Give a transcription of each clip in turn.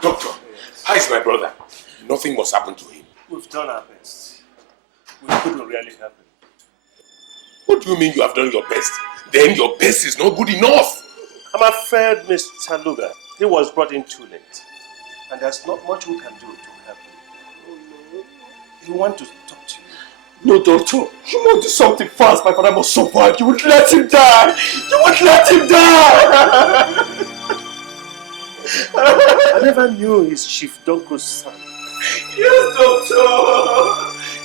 Doctor, how is my brother? Nothing must happen to him. We've done our best. We couldn't really help him. What do you mean you have done your best? Then your best is not good enough. I'm afraid, Mr. Luger, he was brought in too late. And there's not much we can do to help him. Oh, no. He wants to talk to you. No, doctor. You must do something fast. My father must survive. You would let him die. You would let him die. I never knew he's Chief DONKO's son. Yes, doctor.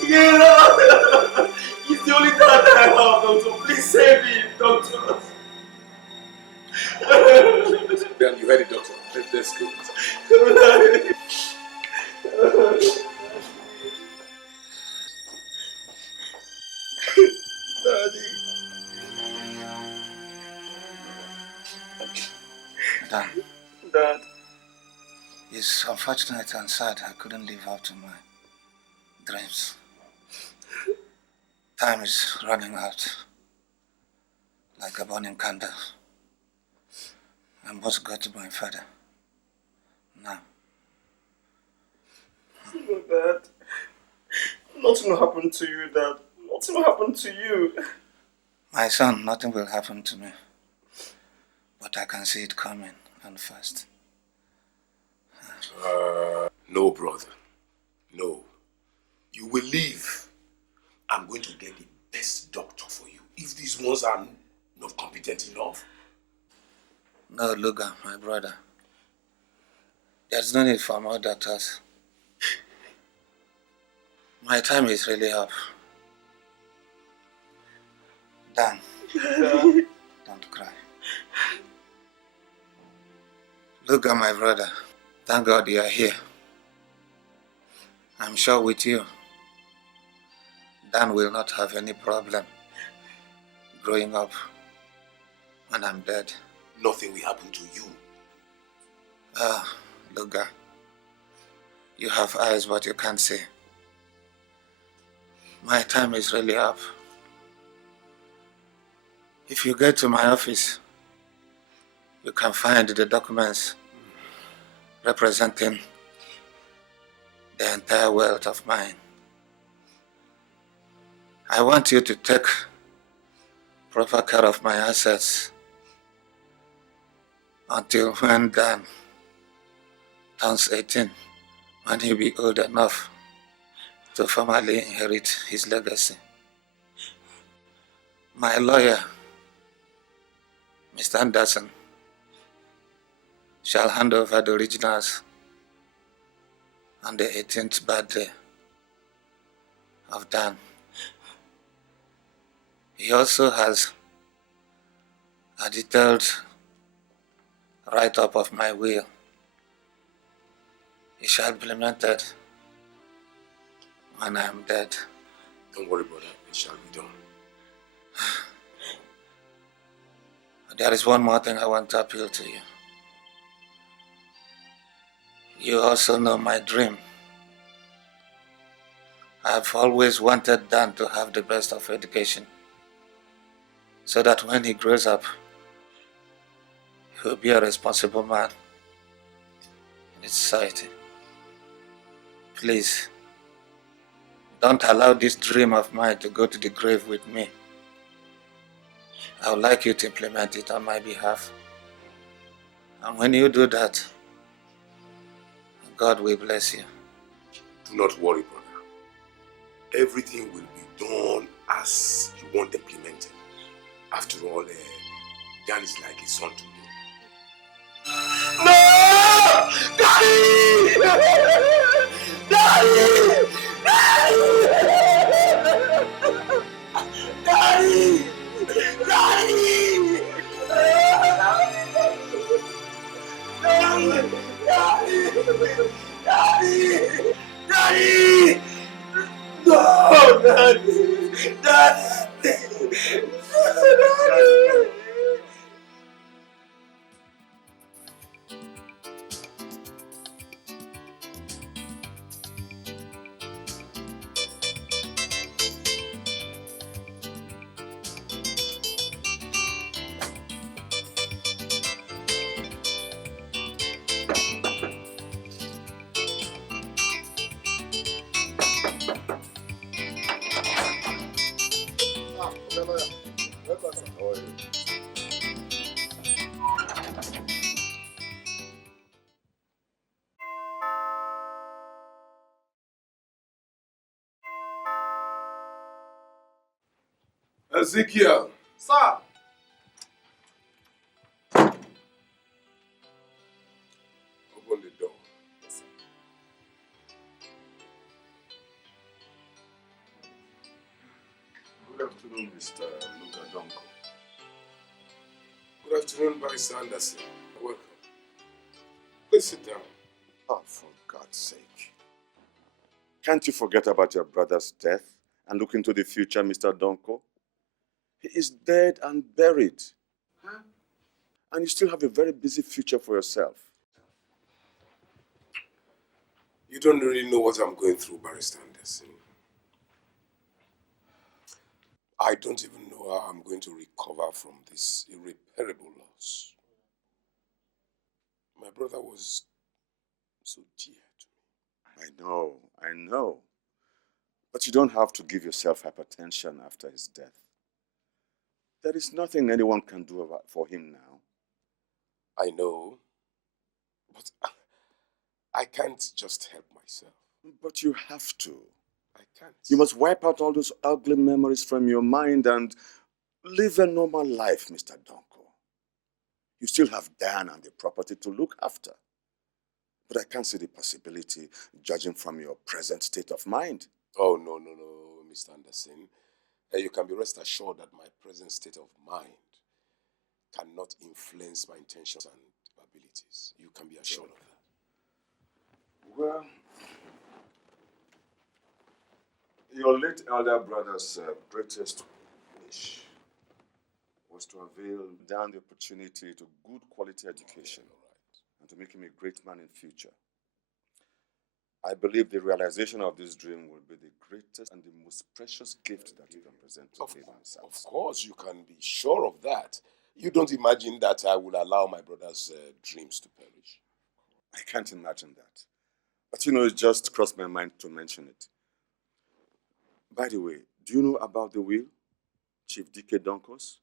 Yeah. He's the only dad that I have, doctor. Please save him, doctor. Then you heard it, doctor. Let's go. Daddy. Dad. It's unfortunate and sad I couldn't live up to my dreams. Time is running out like a burning candle. I must go to my father now. No, Dad. Nothing will happen to you, Dad. Nothing will happen to you. My son, nothing will happen to me. But I can see it coming, and fast. No, brother. No. You will live. I'm going to get the best doctor for you. If these ones are not competent enough. No, Luger, my brother. There's no need for more doctors. My time is really up. Dan, don't cry. Luger, my brother. Thank God you are here. I'm sure with you, Dan will not have any problem growing up when I'm dead. Nothing will happen to you. Ah, Luger, you have eyes but you can't see. My time is really up. If you get to my office, you can find the documents representing the entire wealth of mine. I want you to take proper care of my assets until when Dan turns 18, when he'll be old enough to formally inherit his legacy. My lawyer, Mr. Anderson, shall hand over the originals on the 18th birthday of Dan. He also has a detailed write-up of my will. It shall be implemented when I am dead. Don't worry, brother. It shall be done. There is one more thing I want to appeal to you. You also know my dream. I've always wanted Dan to have the best of education, so that when he grows up, he'll be a responsible man in society. Please, Don't allow this dream of mine to go to the grave with me. I would like you to implement it on my behalf. And when you do that, God will bless you. Do not worry, brother. Everything will be done as you want implemented. After all, Dan is like a son to me. No! Daddy! Daddy! Daddy! Daddy! Daddy! Daddy! Daddy! No! Daddy! Daddy! Daddy! Ezekiel! Sir! Open the door. Good afternoon, Mr. Luger DONKO. Good afternoon, Barrister Anderson. Welcome. Please sit down. Oh, for God's sake. Can't you forget about your brother's death and look into the future, Mr. DONKO? He is dead and buried. Huh? And you still have a very busy future for yourself. You don't really know what I'm going through, Barrister Anderson. I don't even know how I'm going to recover from this irreparable loss. My brother was so dear to me. I know. But you don't have to give yourself hypertension after his death. There is nothing anyone can do for him now. I know, but I can't just help myself. But you have to. I can't. You must wipe out all those ugly memories from your mind and live a normal life, Mr. DONKO. You still have Dan and the property to look after. But I can't see the possibility, judging from your present state of mind. Oh, no, Mr. Anderson. You can be rest assured that my present state of mind cannot influence my intentions and abilities. You can be assured of that. Well, your late elder brother's greatest wish was to avail Dan the opportunity to good quality education and to make him a great man in future. I believe the realization of this dream will be the greatest and the most precious gift that you can present to him himself. Of course, you can be sure of that. You don't imagine that I will allow my brother's dreams to perish. I can't imagine that. But it just crossed my mind to mention it. By the way, do you know about the will, Chief DK Donkos?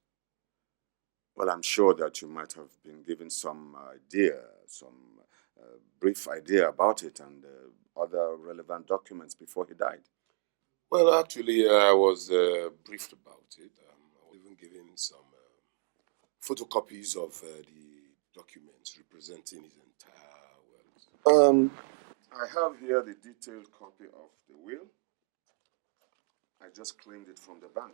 Well, I'm sure that you might have been given some idea, some brief idea about it and other relevant documents before he died. Well, actually, I was briefed about it. I was even given some photocopies of the documents representing his entire wealth. I have here the detailed copy of the will. I just claimed it from the bank.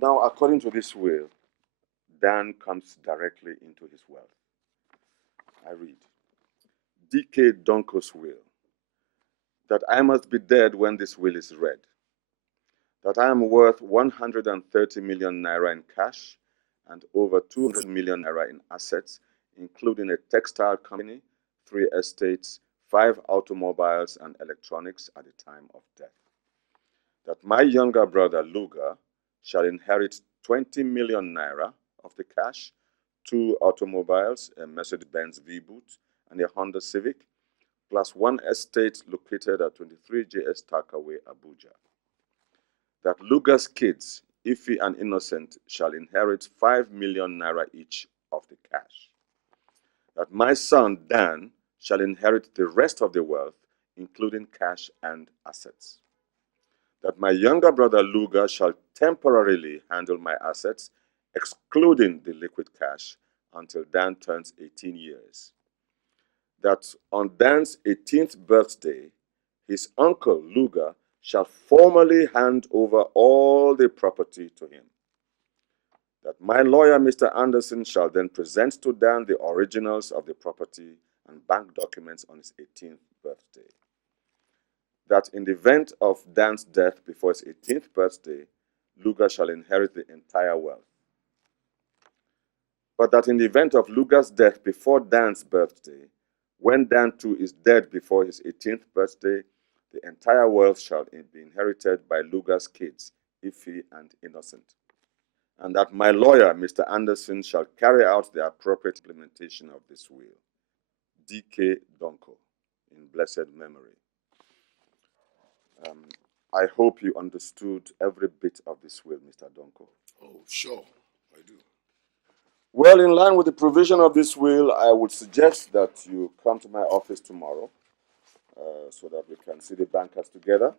Now, according to this will, Dan comes directly into his wealth. I read, DK Donko's will, that I must be dead when this will is read, that I am worth 130 million naira in cash and over 200 million naira in assets, including a textile company, 3 estates, 5 automobiles and electronics at the time of death. That my younger brother Luger shall inherit 20 million naira of the cash, 2 automobiles, a Mercedes-Benz V-Boot and a Honda Civic, plus 1 estate located at 23 JS Takaway, Abuja. That Luger's kids, Ife and Innocent, shall inherit 5 million naira each of the cash. That my son, Dan, shall inherit the rest of the wealth, including cash and assets. That my younger brother, Luger, shall temporarily handle my assets, excluding the liquid cash, until Dan turns 18 years. That on Dan's 18th birthday, his uncle, Luger, shall formally hand over all the property to him. That my lawyer, Mr. Anderson, shall then present to Dan the originals of the property and bank documents on his 18th birthday. That in the event of Dan's death before his 18th birthday, Luger shall inherit the entire wealth. But that in the event of Luger's death before Dan's birthday, when Dan too is dead before his 18th birthday, the entire wealth shall be inherited by Luger's kids, Ife and Innocent. And that my lawyer, Mr. Anderson, shall carry out the appropriate implementation of this will. DK DONKO, in blessed memory. I hope you understood every bit of this will, Mr. DONKO. Oh, sure, I do. Well, in line with the provision of this will, I would suggest that you come to my office tomorrow so that we can see the bankers together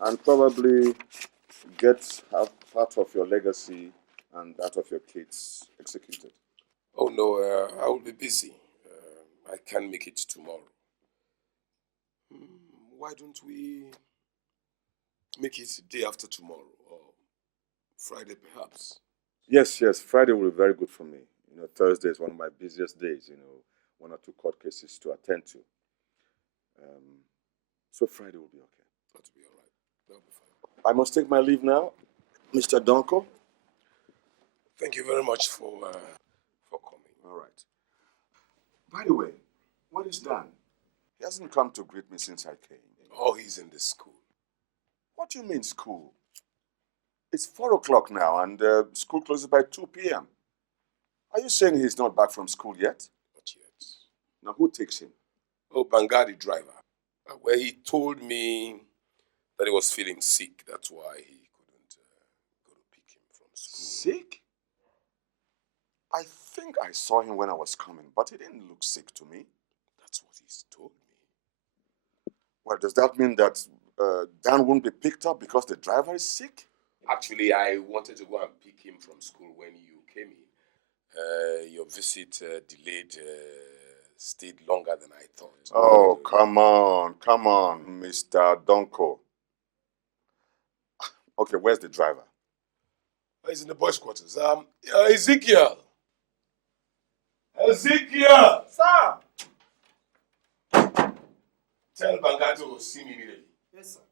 and probably get part of your legacy and that of your kids executed. Oh, no, I will be busy. I can't make it tomorrow. Why don't we make it day after tomorrow, or Friday perhaps? Yes, Friday will be very good for me. Thursday is one of my busiest days, 1 or 2 court cases to attend to. So Friday will be okay. That'll be all right. That'll be fine. I must take my leave now, Mr. DONKO. Thank you very much for coming. All right. By the way, what is Dan? He hasn't come to greet me since I came. Oh, he's in the school. What do you mean school? It's 4 o'clock now and school closes by 2 p.m. Are you saying he's not back from school yet? Not yet. Now, who takes him? Oh, Bangadi driver. Where he told me that he was feeling sick. That's why he couldn't go to pick him from school. Sick? I think I saw him when I was coming, but he didn't look sick to me. That's what he's told me. Well, does that mean that Dan won't be picked up because the driver is sick? Actually, I wanted to go and pick him from school when you came in. Your visit delayed, stayed longer than I thought. Oh, come on, Mr. DONKO. Okay, where's the driver? He's in the boys' quarters. Ezekiel! Ezekiel! Sir! Tell Bangadi to see me immediately. Yes, sir.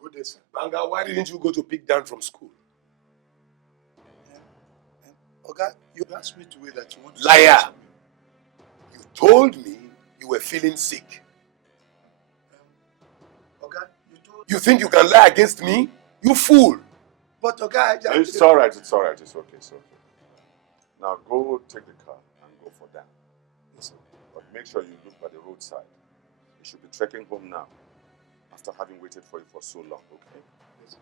Good day, sir. Banga, why didn't you go to pick Dan from school? Okay, you asked me to wait that you want to... Liar! You told me you were feeling sick. Okay, you told... You think you can lie against me? You fool! But okay, It's all right, it's okay. Now go take the car and go for Dan. Yes, sir. But make sure you look by the roadside. You should be trekking home now after having waited for you for so long, okay? Yes, sir.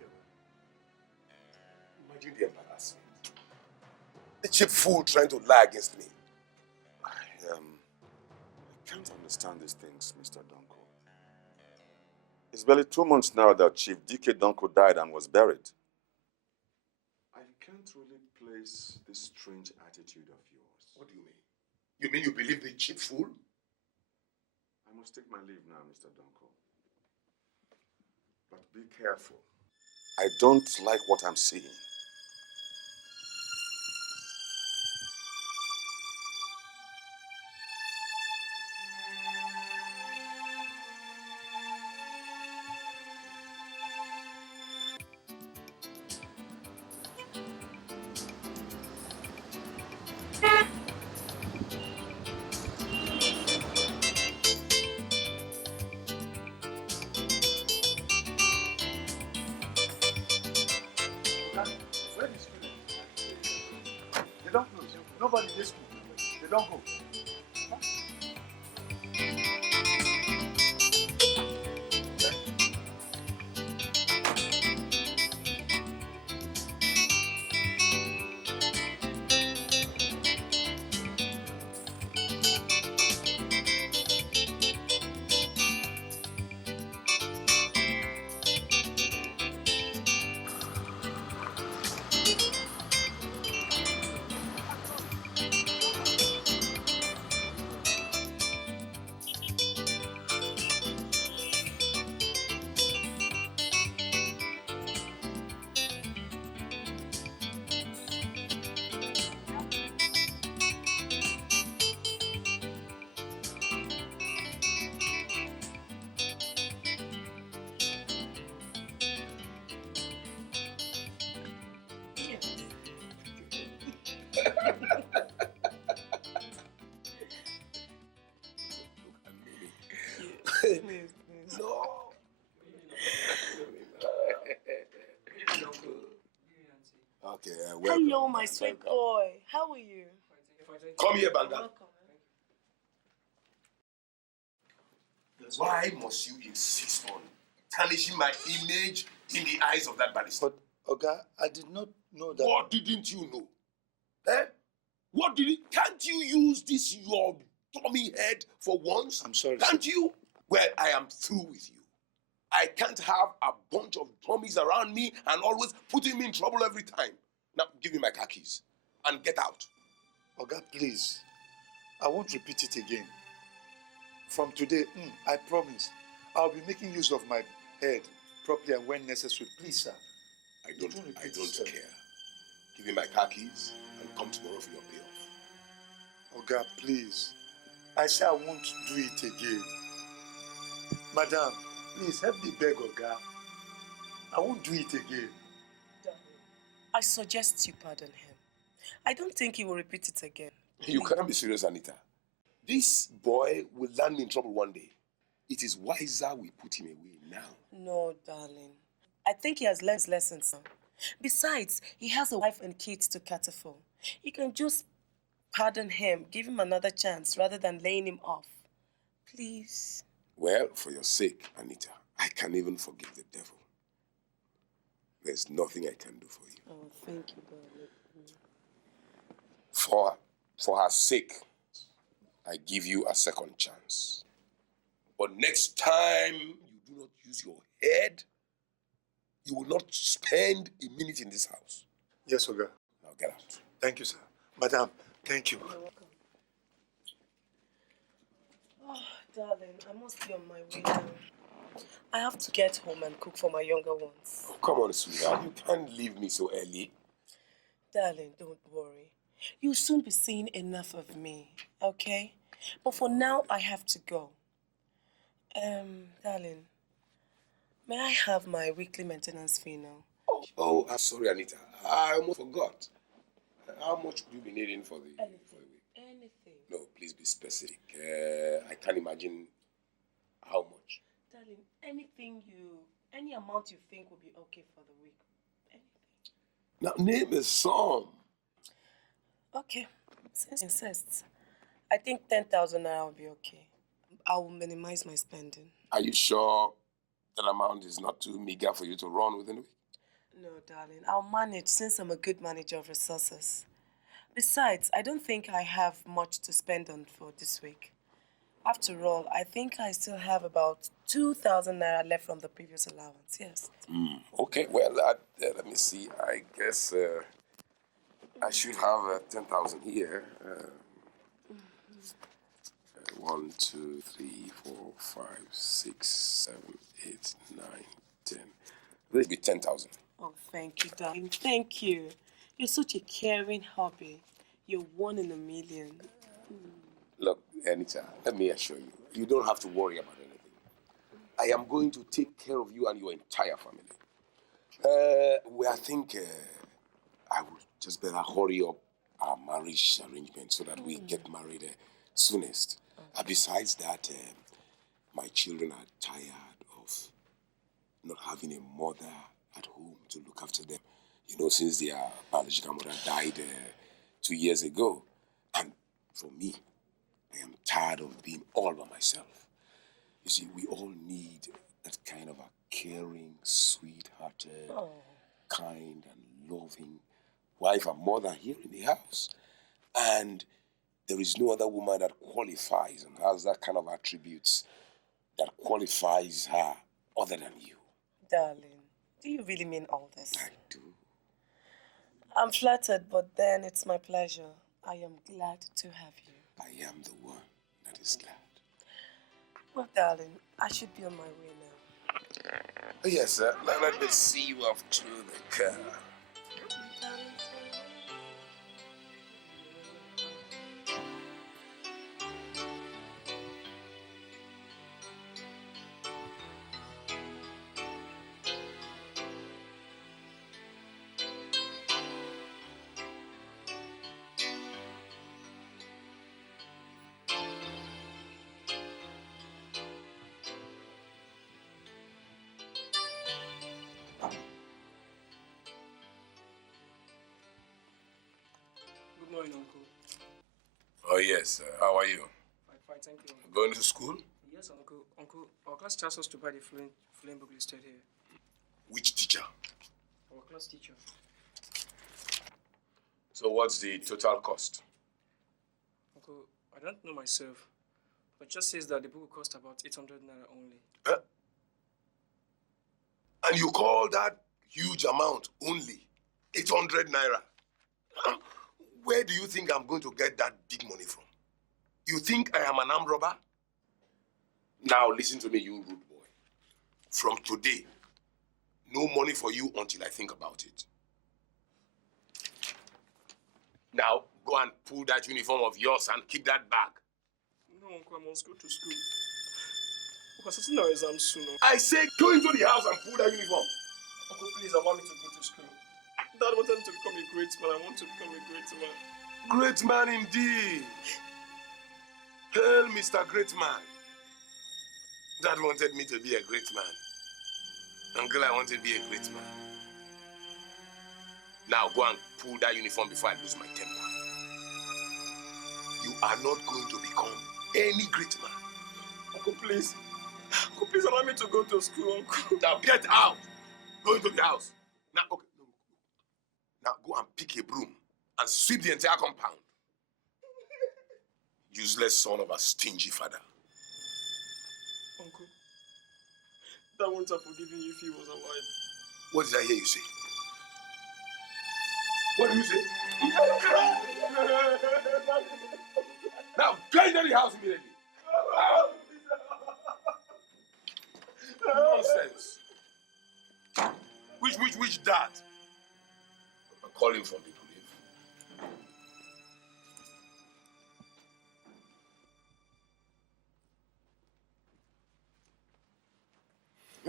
Okay. Imagine the embarrassment. The cheap fool trying to lie against me. I can't understand these things, Mr. DONKO. It's barely 2 months now that Chief DK DONKO died and was buried. I can't really place this strange attitude of yours. What do you mean? You mean you believe the cheap fool? I must take my leave now, Mr. DONKO. But be careful. I don't like what I'm seeing. Nobody in this school. They don't go. Please. No. Okay, welcome. Hello, my sweet boy. How are you? Come here, Banda. Welcome. Why must you insist on tarnishing my image in the eyes of that barrister? But, Oga, I did not know that. What didn't you know? Eh? What did it? Can't you use this your dummy head for once? I'm sorry. Can't you? Well, I am through with you. I can't have a bunch of dummies around me and always putting me in trouble every time. Now, give me my car keys and get out. Oga, please. I won't repeat it again. From today, I promise, I'll be making use of my head properly and when necessary. Please, sir. I don't care. Give me my car keys and come tomorrow for your payoff. Oga, please. I say I won't do it again. Madam, please help me beg Oga. I won't do it again. I suggest you pardon him. I don't think he will repeat it again. You can't be serious, Anita. This boy will land me in trouble one day. It is wiser we put him away now. No, darling. I think he has learned his lessons now. Besides, he has a wife and kids to cater for. You can just pardon him, give him another chance rather than laying him off. Please. Well, for your sake, Anita, I can even forgive the devil. There's nothing I can do for you. Oh, thank you, darling. For her sake, I give you a second chance. But next time you do not use your head, you will not spend a minute in this house. Yes, Oga. Now get out. Thank you, sir. Madam, thank you. You're welcome. Oh, darling, I must be on my way now. I have to get home and cook for my younger ones. Oh, come on, sweetheart. You can't leave me so early. Darling, don't worry. You'll soon be seeing enough of me, okay? But for now, I have to go. Darling, may I have my weekly maintenance fee now? Oh, I'm sorry, Anita. I almost forgot. How much do you be needing for the week? Anything. No, please be specific. I can't imagine how much. Darling, any amount you think will be okay for the week. Anything. Now, name a sum. Okay, since you insist, I think 10,000 naira will be okay. I will minimize my spending. Are you sure that amount is not too meager for you to run within a week? No, darling, I'll manage since I'm a good manager of resources. Besides, I don't think I have much to spend on for this week. After all, I think I still have about 2,000 naira left from the previous allowance, yes. Okay, well, let me see. I guess I should have 10,000 here. 1, 2, 3, 4, 5, 6, 7, 8, 9, 10. This will be 10,000. Oh, thank you, darling. Thank you. You're such a caring hubby. You're one in a million. Look, Anita, let me assure you, you don't have to worry about anything. I am going to take care of you and your entire family. I think I would just better hurry up our marriage arrangement so that we get married soonest. Besides that, my children are tired of not having a mother at home to look after them. You know, since their biological mother died 2 years ago. For me, I am tired of being all by myself. You see, we all need that kind of a caring, sweet-hearted, kind and loving wife and mother here in the house. And there is no other woman that qualifies and has that kind of attributes that qualifies her other than you. Darling, do you really mean all this? I do. I'm flattered, but then it's my pleasure. I am glad to have you. I am the one that is glad. Well, darling, I should be on my way now. Yes, sir. Let me see you off to the car. Good morning, Uncle. Oh, yes, sir. How are you? Fine, thank you, Uncle. Going to school? Yes, Uncle. Uncle, our class tells us to buy the flame book listed here. Which teacher? Our class teacher. So what's the total cost? Uncle, I don't know myself, but it just says that the book will cost about 800 naira only. And you call that huge amount only 800 naira? Where do you think I'm going to get that big money from? You think I am an armed robber? Now listen to me, you rude boy. From today, no money for you until I think about it. Now, go and pull that uniform of yours and keep that bag. No, Uncle, I must go to school. Because it's not exam soon. I say go into the house and pull that uniform. Uncle, please allow me to go to school. Dad wanted me to become a great man. I want to become a great man. Great man indeed. Hail, Mr. Great Man. Dad wanted me to be a great man. Uncle, I want to be a great man. Now go and pull that uniform before I lose my temper. You are not going to become any great man. Uncle, please. Uncle, please allow me to go to school, Uncle. Now get out. Go into the house. Now, okay. Now go and pick a broom and sweep the entire compound. Useless son of a stingy father. Uncle, Dad wouldn't have forgiven you if he was alive. What did I hear you say? What did you say? Now get into the house immediately. Nonsense. Which dad? I'm calling from the grave.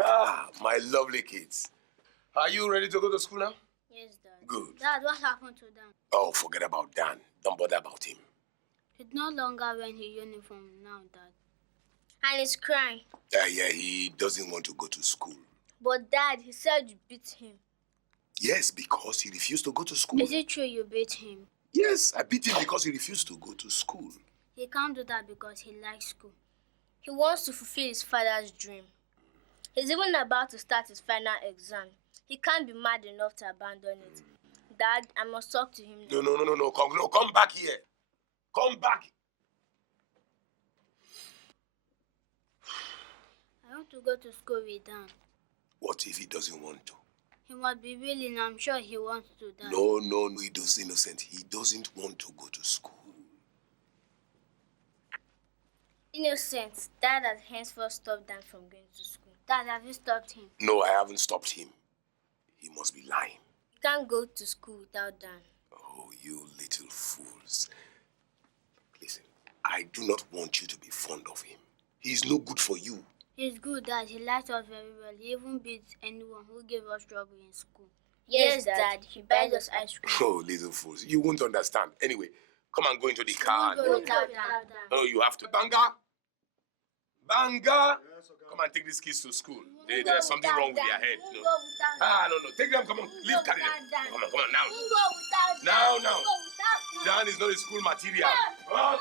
Ah, my lovely kids. Are you ready to go to school now? Yes, Dad. Good. Dad, what happened to Dan? Oh, forget about Dan. Don't bother about him. He's no longer wearing his uniform now, Dad. And he's crying. Yeah, he doesn't want to go to school. But Dad, he said you beat him. Yes, because he refused to go to school. Is it true you beat him? Yes, I beat him because he refused to go to school. He can't do that because he likes school. He wants to fulfill his father's dream. He's even about to start his final exam. He can't be mad enough to abandon it. Dad, I must talk to him now. No, come back here. Come back. I want to go to school with Dan. What if he doesn't want to? He must be willing. I'm sure he wants to, Dad. No, he does innocent. He doesn't want to go to school. Innocent. Dad has henceforth stopped Dan from going to school. Dad, have you stopped him? No, I haven't stopped him. He must be lying. He can't go to school without Dan. Oh, you little fools. Listen, I do not want you to be fond of him. He is no good for you. He's good, Dad. He likes us very well. He even beats anyone who gave us trouble in school. Yes, Dad. He buys us ice cream. Oh, little fools. You won't understand. Anyway, come and go into the car. Go without Dan. No, you have to. Banga! Come and take these kids to school. There's something wrong with their head. No. No. Take them, come on. Leave, carry them. Come on, now. Now. man is not a school material. Huh?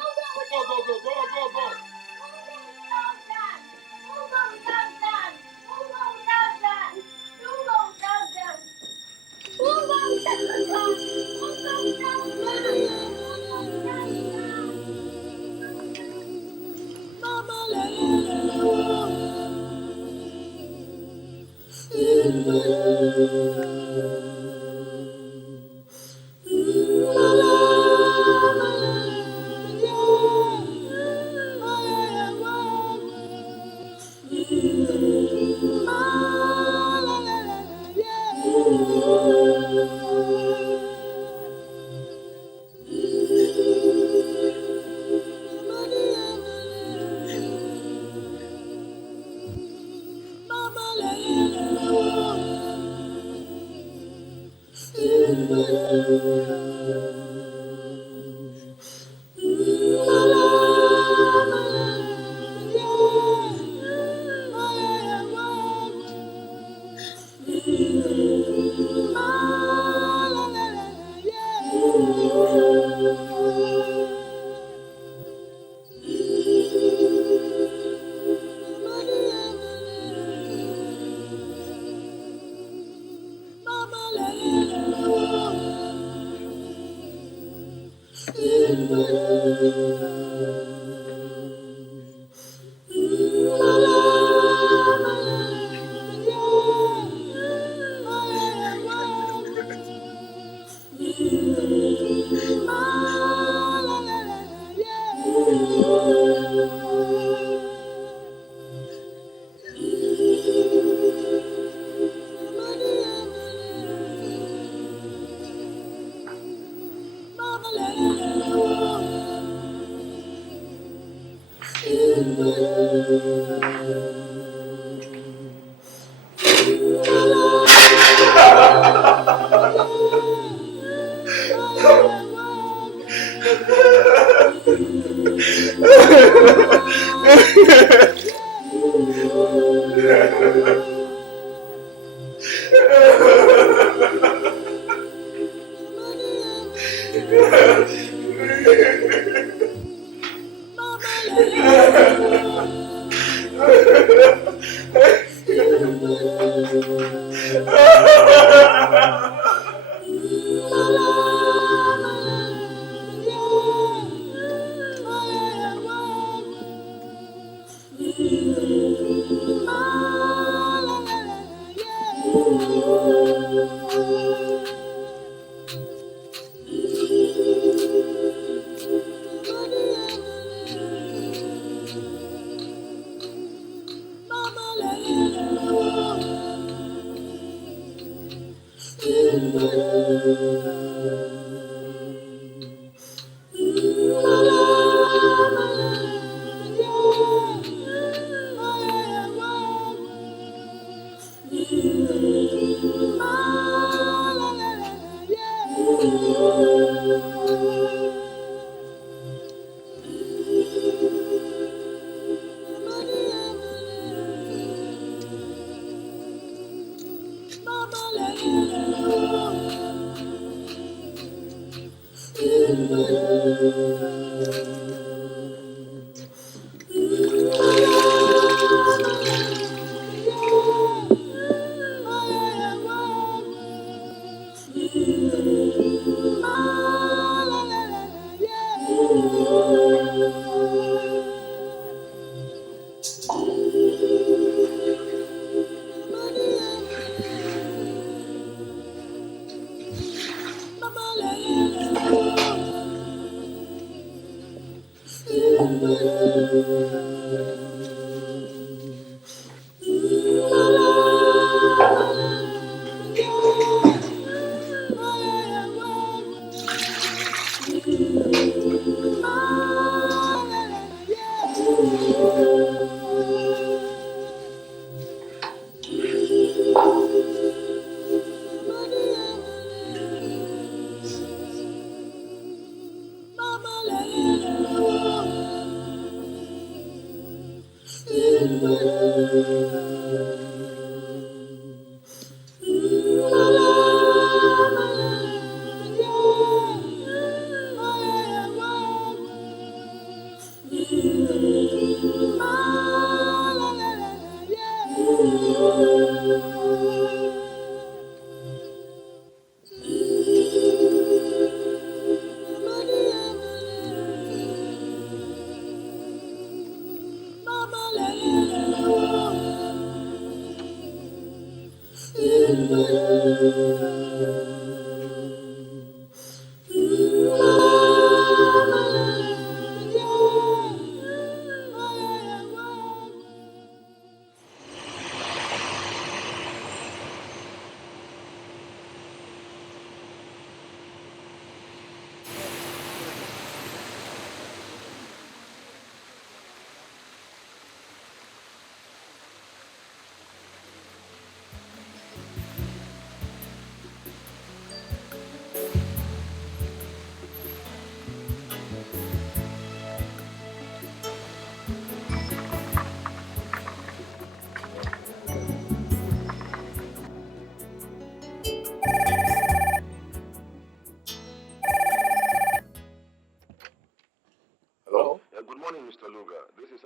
Go.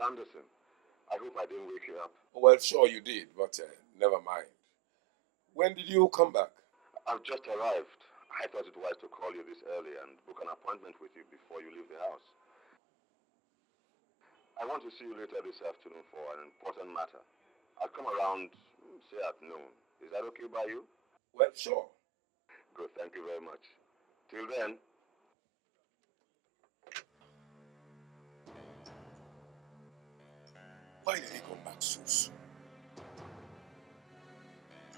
Anderson, I hope I didn't wake you up. Well, sure you did, but never mind. When did you come back? I've just arrived. I thought it wise to call you this early and book an appointment with you before you leave the house. I want to see you later this afternoon for an important matter. I'll come around, say at noon. Is that okay by you? Well, sure. Good, thank you very much. Till then. Why did he come back so soon?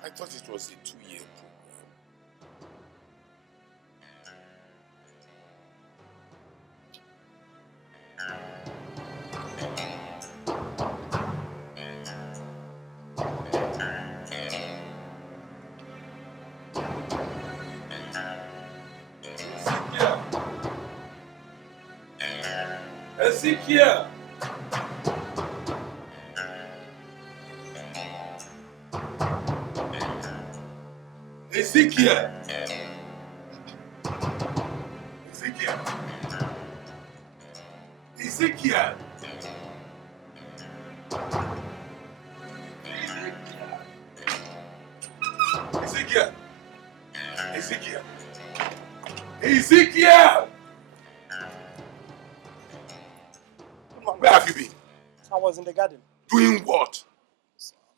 I thought it was a 2-year program. Ezekiel! Ezekiel! Ezekiel! Ezekiel! Ezekiel! Ezekiel! Ezekiel! Where have you been? I was in the garden. Doing what?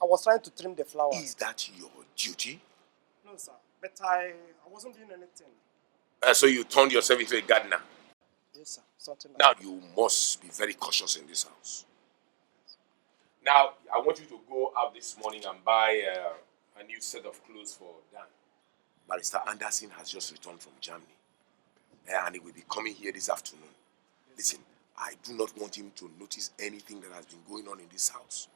I was trying to trim the flowers. Is that your duty? No, sir. But I wasn't doing anything. So you turned yourself into a gardener? Yes, sir. Something like Now that. you must be very cautious in this house. Now, I want you to go out this morning and buy a new set of clothes for Dan. Barrister Anderson has just returned from Germany. And he will be coming here this afternoon. Listen, I do not want him to notice anything that has been going on in this house.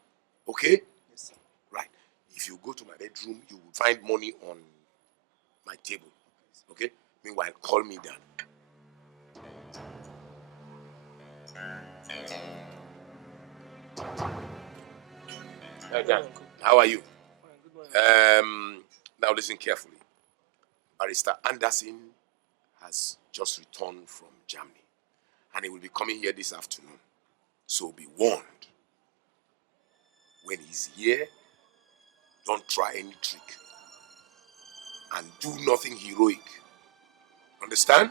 Okay? Yes, sir. Right. If you go to my bedroom, you will find money on my table. Okay? Meanwhile, call me Dan. Dan, how are you? Now listen carefully. Barrister Anderson has just returned from Germany. And he will be coming here this afternoon. So be warned. When he's here, don't try any trick. And do nothing heroic. Understand?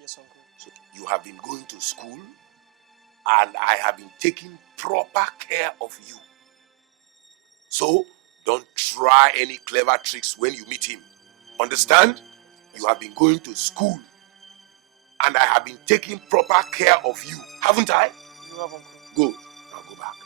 Yes, Uncle. So you have been going to school, and I have been taking proper care of you. So don't try any clever tricks when you meet him. Understand? You have been going to school, and I have been taking proper care of you. Haven't I? You have, Uncle. Good. Now go back.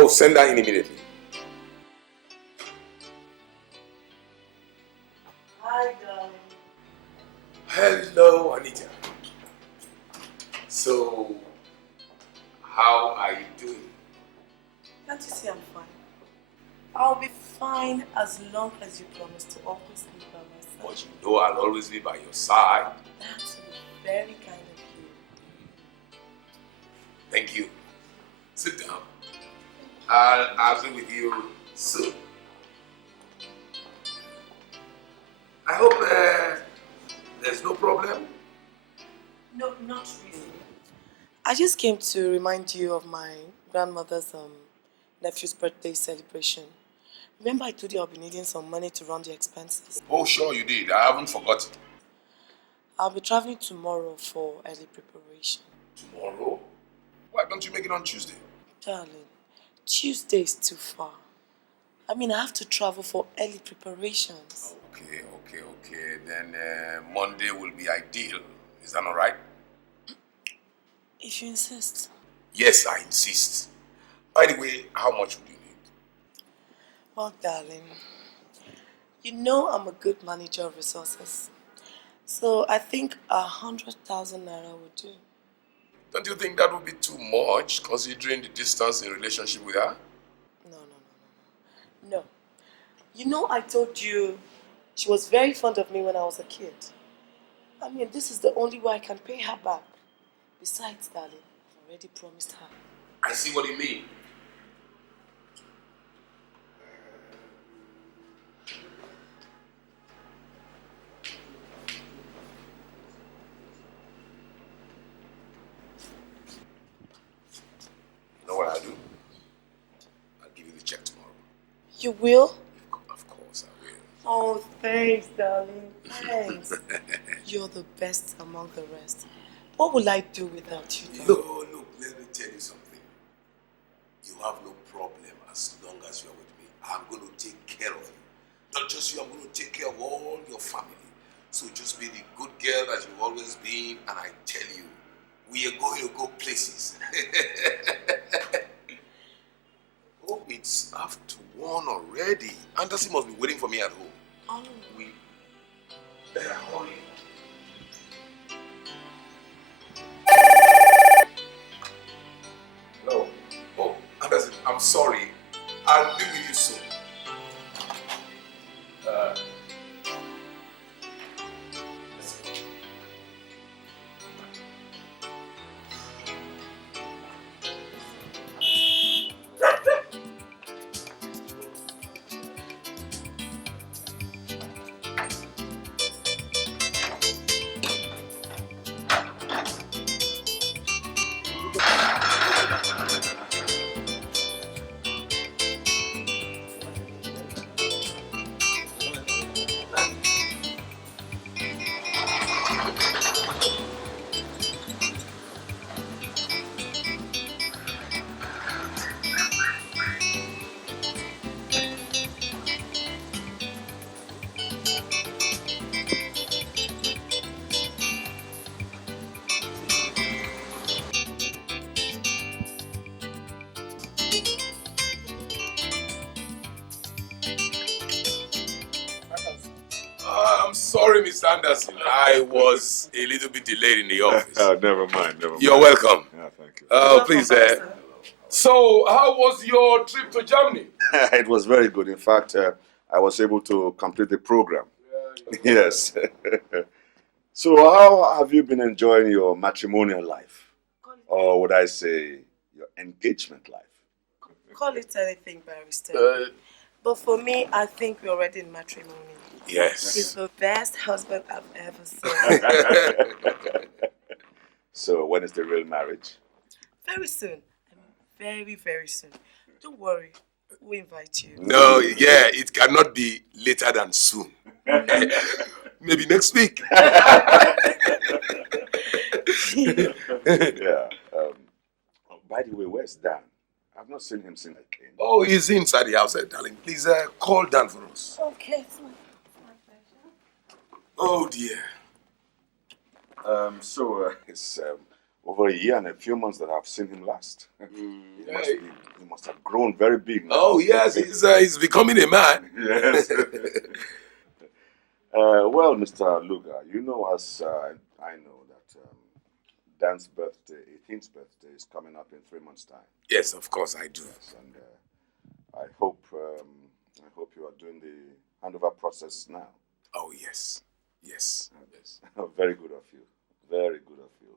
Oh, send her in immediately. Hi, darling. Hello, Anita. So, how are you doing? Can't you see I'm fine? I'll be fine as long as you promise to always be by my side. But you know I'll always be by your side. That's very kind of you. Thank you. Sit down. I'll be with you soon. I hope there's no problem. No, not really. I just came to remind you of my grandmother's nephew's birthday celebration. Remember I told you I'll be needing some money to run the expenses? Oh, sure you did. I haven't forgotten. I'll be traveling tomorrow for early preparation. Tomorrow? Why don't you make it on Tuesday? Darling, Tuesday is too far. I mean, I have to travel for early preparations. Okay. Then Monday will be ideal. Is that all right? If you insist. Yes, I insist. By the way, how much would you need? Well, darling, you know I'm a good manager of resources. So I think 100,000 naira would do. Don't you think that would be too much, considering the distance in relationship with her? No. You know, I told you she was very fond of me when I was a kid. I mean, this is the only way I can pay her back. Besides, darling, I've already promised her. I see what you mean. You know what I'll do? I'll give you the check tomorrow. You will? Of course I will. Oh, thanks, darling. Thanks. You're the best among the rest. What will I do without you, darling? Look, let me tell you something. You have no problem as long as you're with me. I'm going to take care of you. Not just you, I'm going to take care of all your family. So just be the good girl that you've always been, and I tell you, we are going to go places. Oh, it's after 1 already. Anderson must be waiting for me at home. Oh. We better hurry. Hello. Oh, Anderson, I'm sorry. I'll be with you soon. I'm sorry, Mr. Anderson. I was a little bit delayed in the office. Never mind. You're welcome. Yeah, thank you. Please. So, how was your trip to Germany? It was very good. In fact, I was able to complete the program. Yes. So, how have you been enjoying your matrimonial life? Or would I say, your engagement life? Call it anything, Barrister. But for me, I think we're already in matrimony. Yes. He's the best husband I've ever seen. So, when is the real marriage? Very soon. Very, very soon. Don't worry. We'll invite you. No, yeah, it cannot be later than soon. Maybe next week. Yeah. By the way, where's Dan? I've not seen him since I came. Oh, he's inside the house, darling. Please call Dan for us. Okay, it's my pleasure. Oh, dear. It's over a year and a few months that I've seen him last. He must have grown very big now. Oh, yes, he's becoming a man. Yes. Well, Mr. Luger, you know, as I know that Dan's birthday, 18th birthday, is coming up in 3 months' time. Yes, of course I do. Yes, and I hope you are doing the handover process now. Oh, yes. Yes. Yes. Very good of you. Very good of you.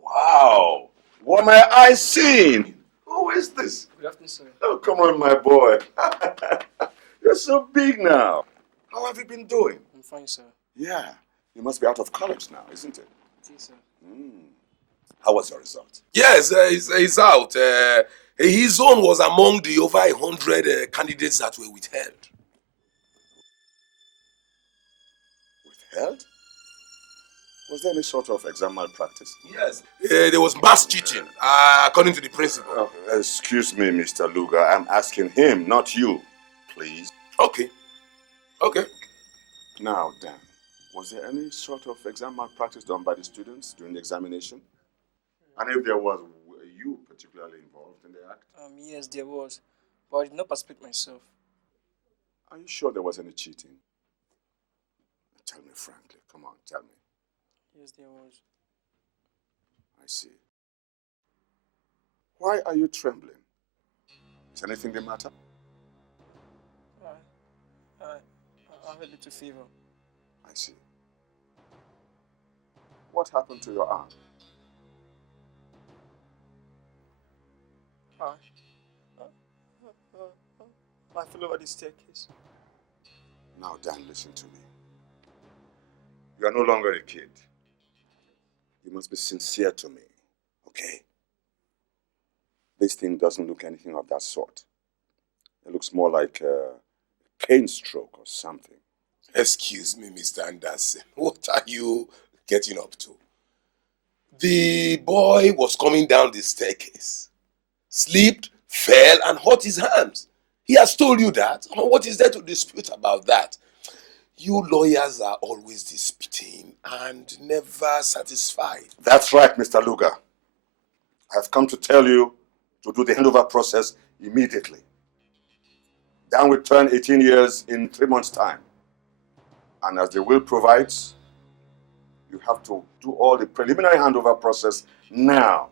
Wow! What my eyes seen? Who is this? Good afternoon, sir. Oh, come on, my boy. You're so big now. How have you been doing? I'm fine, sir. Yeah. You must be out of college now, isn't it? It is, sir. How was your result? Yes, he's out. His own was among the over 100 candidates that were withheld. Withheld? Was there any sort of exam malpractice? Yes. There was mass cheating, according to the principal. Oh, excuse me, Mr. Luger. I'm asking him, not you. Please. Okay. Okay. Now, Dan, was there any sort of exam malpractice done by the students during the examination? And if there was, were you particularly involved in the act? Yes, there was. But I did not participate myself. Are you sure there was any cheating? Tell me frankly. Come on, tell me. Yes, there was. I see. Why are you trembling? Is anything the matter? I have a little fever. I see. What happened to your arm? I fell over the staircase. Now, Dan, listen to me. You are no longer a kid. You must be sincere to me, okay? This thing doesn't look anything of that sort. It looks more like a pain stroke or something. Excuse me, Mr. Anderson. What are you getting up to? The boy was coming down the staircase, slipped, fell, and hurt his hands. He has told you that. What is there to dispute about that? You lawyers are always disputing and never satisfied. That's right, Mr. Luger. I've come to tell you to do the handover process immediately. Dan will turn 18 years in 3 months' time. And as the will provides, you have to do all the preliminary handover process now.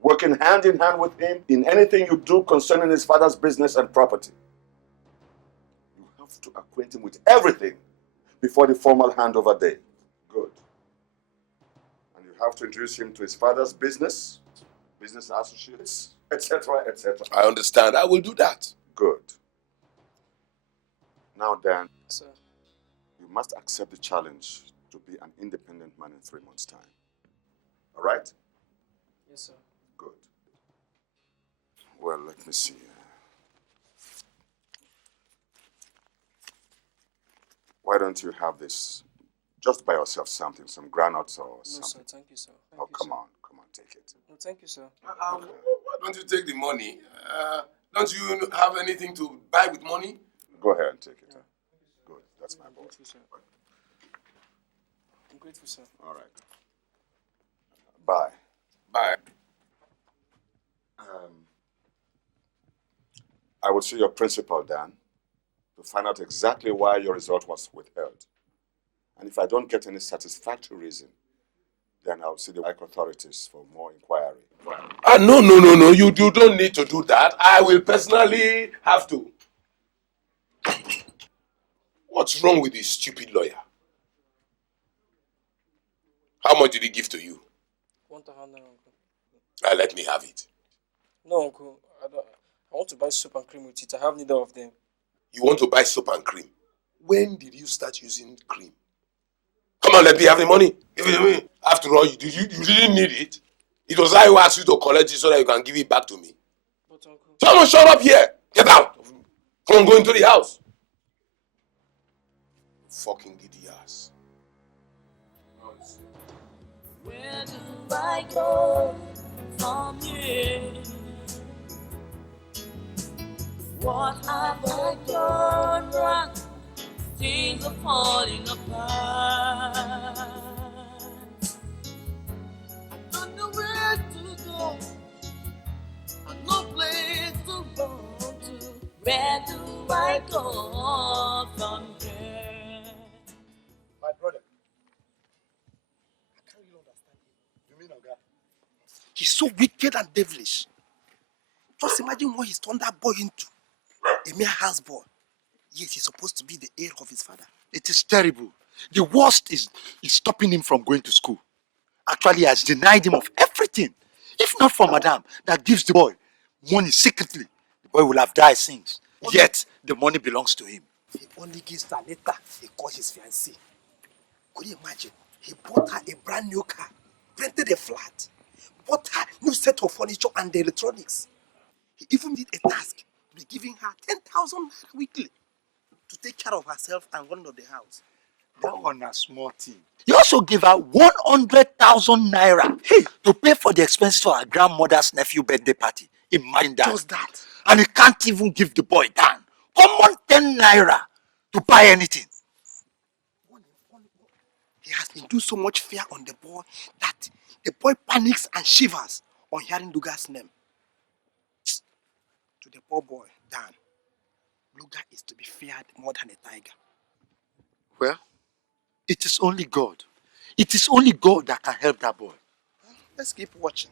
Working hand in hand with him in anything you do concerning his father's business and property. You have to acquaint him with everything before the formal handover day. Good. And you have to introduce him to his father's business associates, etc., etc. I understand. I will do that. Good. Now, Dan, Sir. you must accept the challenge to be an independent man in 3 months' time. All right? Yes, sir. Good. Well, let me see. Why don't you have this? Just buy yourself something, some granules or something. No, sir. Thank you, sir. Come on, take it. No, thank you, sir. Why don't you take the money? Don't you have anything to buy with money? Go ahead and take it. Yeah. Good, that's my boy. Grateful, sir. I'm grateful, sir. All right. Bye. Bye. I will see your principal, Dan, to find out exactly why your result was withheld. And if I don't get any satisfactory reason, then I'll see the like authorities for more inquiry. No. You don't need to do that. I will personally have to. What's wrong with this stupid lawyer? How much did he give to you? 1,000 naira, uncle. Let me have it. No, uncle. I want to buy soap and cream with it. I have neither of them. You want to buy soap and cream? When did you start using cream? Come on, let me have the money. Give it to me. After all, you didn't need it. It was I who asked you to collect it so that you can give it back to me. But, uncle... Someone shut up here. Get out. Come on, go into the house. Fucking giddy ass. Where do I go from here? What have I done wrong? Things are falling apart. I don't know where to go. I've no place to go to. Where do I go from here? My brother, I can't really understand him. You mean Oga? He's so wicked and devilish. Just imagine what he's turned that boy into. A mere houseboy. Yet he's supposed to be the heir of his father. It is terrible. The worst is stopping him from going to school. Actually, he has denied him of everything. If not for Madame that gives the boy money secretly, the boy will have died since. Yet, the money belongs to him. He only gives to Anita, he calls his fiancée. Could you imagine? He bought her a brand new car, rented a flat, bought her new set of furniture and the electronics. He even did a task to be giving her 10,000 naira weekly to take care of herself and run of the house. That one a small thing. He also gave her 100,000 naira to pay for the expenses for her grandmother's nephew birthday party. Imagine that. Just that. And he can't even give the boy down. Common 10 naira to buy anything. He has induced so much fear on the boy that the boy panics and shivers on hearing Luger's name. To the poor boy, Dan, Luger is to be feared more than a tiger. Well, it is only God. It is only God that can help that boy. Let's keep watching.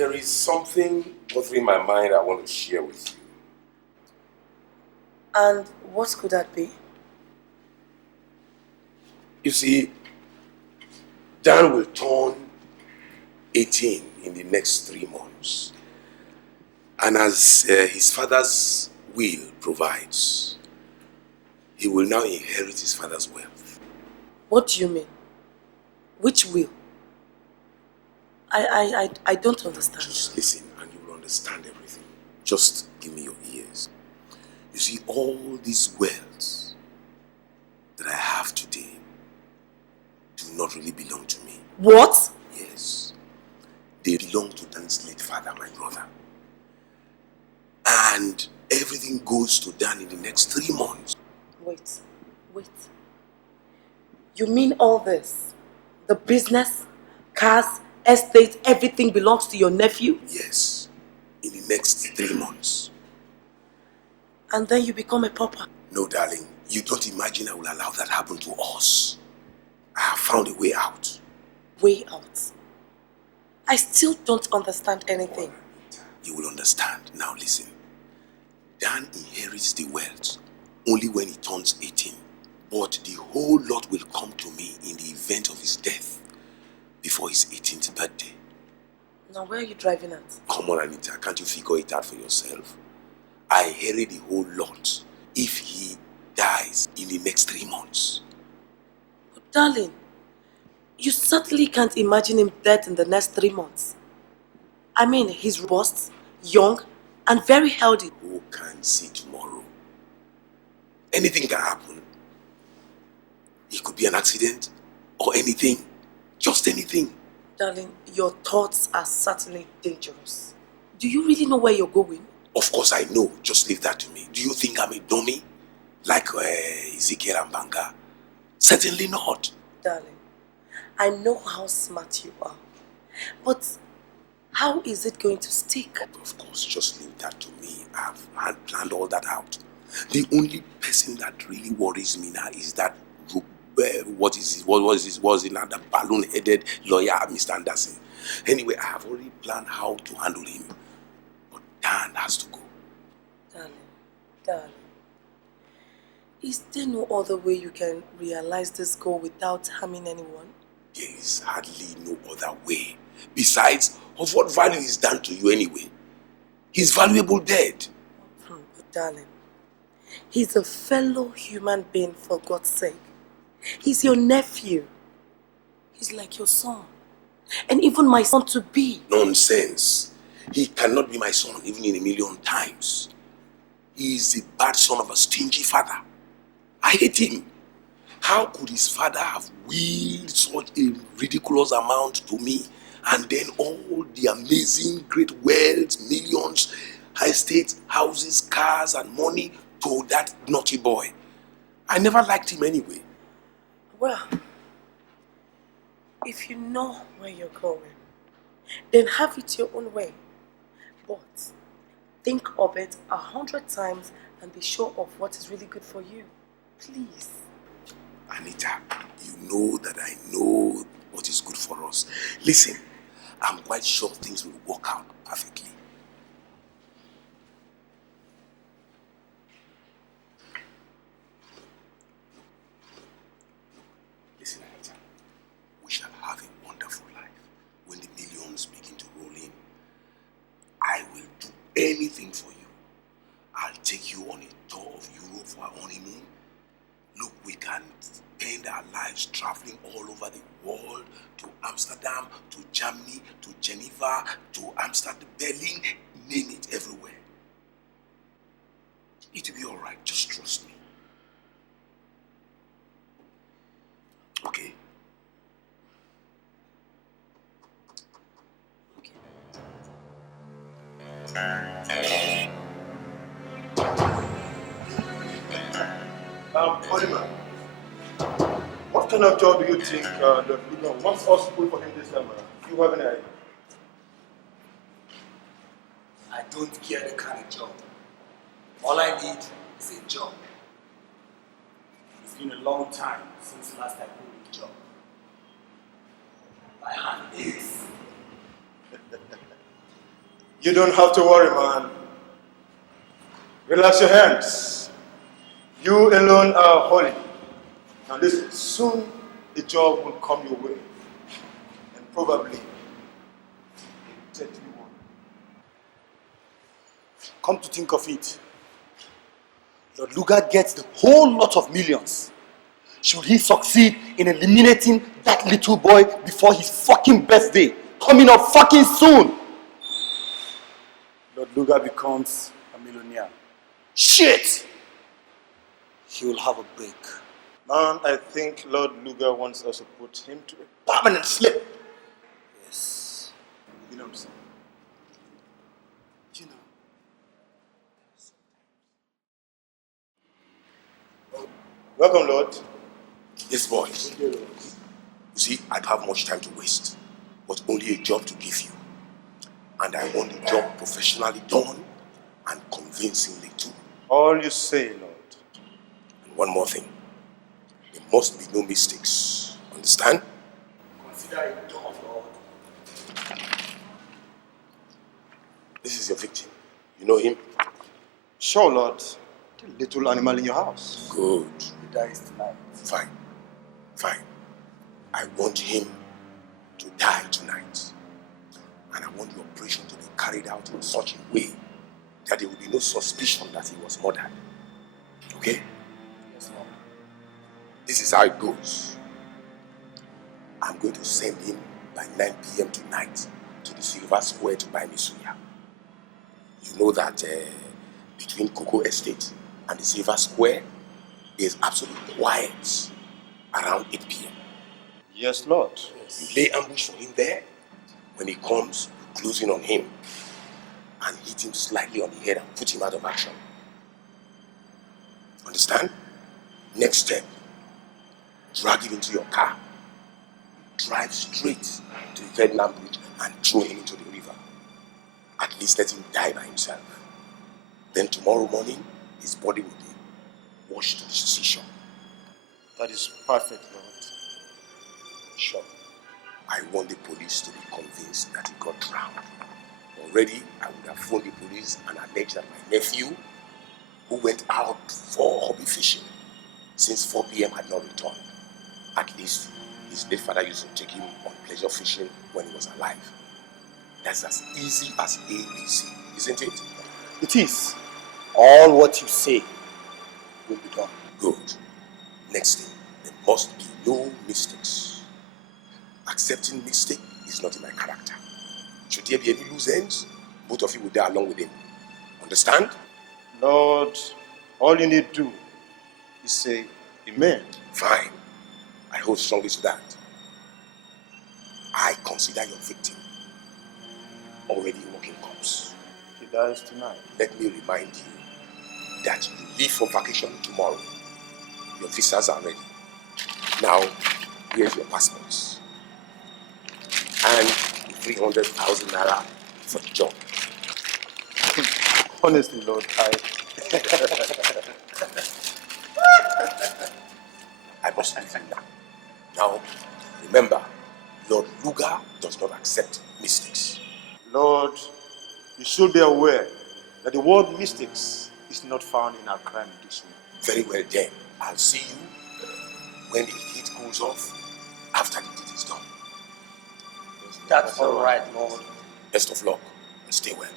There is something bothering my mind I want to share with you. And what could that be? You see, Dan will turn 18 in the next 3 months. And as his father's will provides, he will now inherit his father's wealth. What do you mean? Which will? I don't understand. Just listen and you will understand everything. Just give me your ears. You see, all these wealth that I have today do not really belong to me. What? Yes. They belong to Dan's late father, my brother. And everything goes to Dan in the next 3 months. Wait. You mean all this? The business, cars, estate, everything belongs to your nephew? Yes. In the next 3 months. And then you become a pauper? No, darling. You don't imagine I will allow that happen to us. I have found a way out. Way out? I still don't understand anything. You will understand. Now listen. Dan inherits the wealth only when he turns 18. But the whole lot will come to me in the event of his death before his 18th birthday. Now where are you driving at? Come on, Anita. Can't you figure it out for yourself? I inherit the whole lot if he dies in the next 3 months. But darling, you certainly can't imagine him dead in the next 3 months. I mean, he's robust, young, and very healthy. Who can see tomorrow? Anything can happen. It could be an accident or anything. Just anything. Darling, your thoughts are certainly dangerous. Do you really know where you're going? Of course I know. Just leave that to me. Do you think I'm a dummy? Like Ezekiel and Banga? Certainly not. Darling, I know how smart you are. But how is it going to stick? Of course, just leave that to me. I've planned all that out. The only person that really worries me now is that the balloon-headed lawyer, Mr. Anderson. Anyway, I have already planned how to handle him. But Dan has to go. Darling, is there no other way you can realize this goal without harming anyone? There is hardly no other way. Besides, of what value is Dan to you anyway? He's valuable dead. But darling, he's a fellow human being, for God's sake. He's your nephew. He's like your son. And even my son to be. Nonsense. He cannot be my son even in 1,000,000 times. He is the bad son of a stingy father. I hate him. How could his father have willed such a ridiculous amount to me, and then all the amazing great wealth, millions, estates, houses, cars, and money to that naughty boy? I never liked him anyway. Well, if you know where you're going, then have it your own way. But think of it 100 times and be sure of what is really good for you. Please. Anita, you know that I know what is good for us. Listen, I'm quite sure things will work out perfectly. Listen, Anita, we shall have a wonderful life when the millions begin to roll in. I will do anything for you. I'll take you on a tour of Europe for our honeymoon. Look, we can spend our lives traveling all over the world, to Amsterdam, to Germany, to Geneva, to Amsterdam, Berlin, name it, everywhere. It will be all right. Just trust me. Okay? Oliver, what kind of job do you think that Luger wants us to put for him this time around? Do you have any idea? I don't care the kind of job. All I need is a job. It's been a long time since last I put a job. My hand is. You don't have to worry, man. Relax your hands. You alone are holy. Now listen, soon a job will come your way. And probably a deadly one. Come to think of it, Lord Luger gets the whole lot of millions. Should he succeed in eliminating that little boy before his fucking birthday, coming up fucking soon, Lord Luger becomes a millionaire. Shit! He will have a break. Man, I think Lord Luger wants us to put him to a permanent sleep. Yes. You know what I'm saying? You know. Welcome, Lord. Yes, boys. You see, I don't have much time to waste, but only a job to give you. And I want the job professionally done and convincingly too. All you say, Lord. And one more thing. There must be no mistakes. Understand? Consider it done, Lord. This is your victim. You know him? Sure, Lord. The little animal in your house. Good. He dies tonight. Fine. Fine. I want him to die tonight. And I want the operation to be carried out in such a way that there will be no suspicion that he was murdered. Okay? Yes, Lord. This is how it goes. I'm going to send him by 9 p.m. tonight to the Silver Square to buy me suya. You know that between Cocoa Estate and the Silver Square, there's absolute quiet around 8 p.m. Yes, Lord. You lay ambush for him there. When he comes, you close in on him and hit him slightly on the head and put him out of action. Understand? Next step, drag him into your car, drive straight to the Ferdinand Bridge and throw him into the river. At least let him die by himself. Then tomorrow morning, his body will be washed to the seashore. That is perfect, Lord. Sure. I want the police to be convinced that he got drowned. Already, I would have phoned the police and alleged that my nephew, who went out for hobby fishing since 4 p.m. had not returned. At least, his late father used to take him on pleasure fishing when he was alive. That's as easy as ABC, isn't it? It is. All what you say will be done. Good. Next thing, there must be no mistakes. Accepting mistake is not in my character. Should there be any loose ends, both of you will die along with him. Understand? Lord, all you need to do is say amen. Fine. I hold strongly to that. I consider your victim already a working corpse. He dies tonight. Let me remind you that you leave for vacation tomorrow. Your visas are ready. Now, here's your passports. And 300,000 naira for the job. Honestly, Lord, I must leave you now. Now, remember, Lord Luger does not accept mistakes. Lord, you should be aware that the word mistakes is not found in our crime dictionary. Very well then. I'll see you when the heat cools off after the deed is done. That's all right, Lord. Best of luck and stay well.